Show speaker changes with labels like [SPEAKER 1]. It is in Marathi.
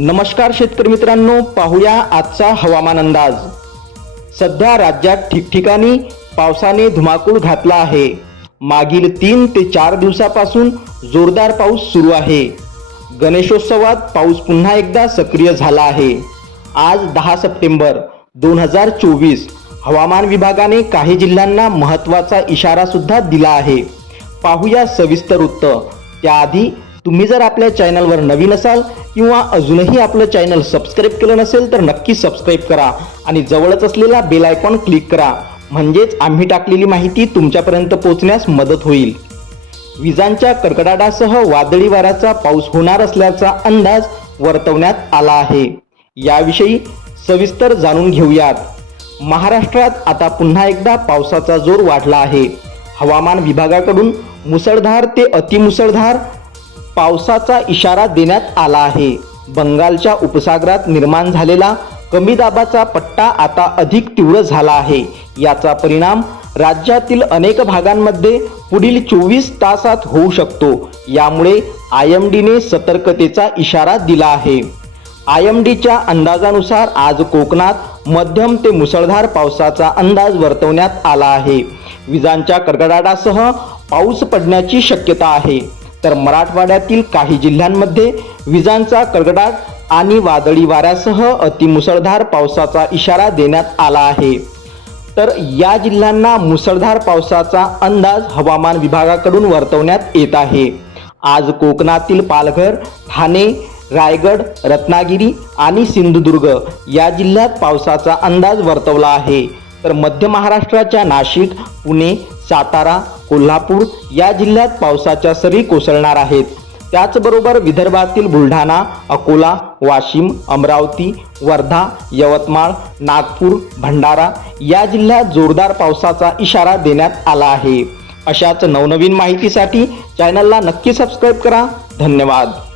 [SPEAKER 1] नमस्कार शेतकरी मित्रांनो पाहूया आजचा हवामान अंदाज. सध्या राज्यात ठिकठिकाणी पावसाने धुमाकूळ घातला आहे. मागील तीन ते चार दिवसापासून जोरदार पाऊस सुरू आहे. गणेशोत्सवात पाऊस पुन्हा एकदा सक्रिय झाला आहे. आज दहा सप्टेंबर दोन हजार चोवीस हवामान विभागाने काही जिल्ह्यांना महत्त्वाचा इशारा सुद्धा दिला आहे. पाहूया सविस्तर वृत्त. त्याआधी तुम्ही जर आपल्या चॅनलवर नवीन असाल किंवा अजूनही आपलं चॅनल सबस्क्राईब केलं नसेल तर नक्की सबस्क्राईब करा आणि जवळच असलेला बेल आयकॉन क्लिक करा. म्हणजेच आम्ही टाकलेली माहिती तुमच्यापर्यंत पोहोचण्यास मदत होईल. विजांच्या कडकडाटासह वादळी वाऱ्याचा पाऊस होणार असल्याचा अंदाज वर्तवण्यात आला आहे. याविषयी सविस्तर जाणून घेऊयात. महाराष्ट्रात आता पुन्हा एकदा पावसाचा जोर वाढला आहे. हवामान विभागाकडून मुसळधार ते अतिमुसळधार पावसाचा इशारा देण्यात आला आहे. बंगालच्या उपसागरात निर्माण झालेला कमी दाबाचा पट्टा आता अधिक तीव्र झाला आहे. याचा परिणाम राज्यातील अनेक भागांमध्ये पुढील चोवीस तासात होऊ शकतो. यामुळे आय एम डीने सतर्कतेचा इशारा दिला आहे. आय एम डीच्या अंदाजानुसार आज कोकणात मध्यम ते मुसळधार पावसाचा अंदाज वर्तवण्यात आला आहे. विजांच्या कडकडाटासह पाऊस पडण्याची शक्यता आहे. तर मराठवाड्यातील काही जिल्ह्यांमध्ये विजांचा कडकडाट आणि वादळी वाऱ्यासह अतिमुसळधार पावसाचा इशारा देण्यात आला आहे. तर या जिल्ह्यांना मुसळधार पावसाचा अंदाज हवामान विभागाकडून वर्तवण्यात येत आहे. आज कोकणातील पालघर ठाणे रायगड रत्नागिरी आणि सिंधुदुर्ग या जिल्ह्यात पावसाचा अंदाज वर्तवला आहे. तर मध्य महाराष्ट्राच्या नाशिक पुणे सातारा कोल्हापूर या जिल्ह्यात पावसाच्या सरी कोसळणार आहेत. त्याचबरोबर विदर्भातील बुलढाणा अकोला वाशिम अमरावती वर्धा यवतमाळ नागपूर भंडारा या जिल्ह्यात जोरदार पावसाचा इशारा देण्यात आला आहे. अशाच नवनवीन माहितीसाठी चॅनलला नक्की सबस्क्राईब करा. धन्यवाद.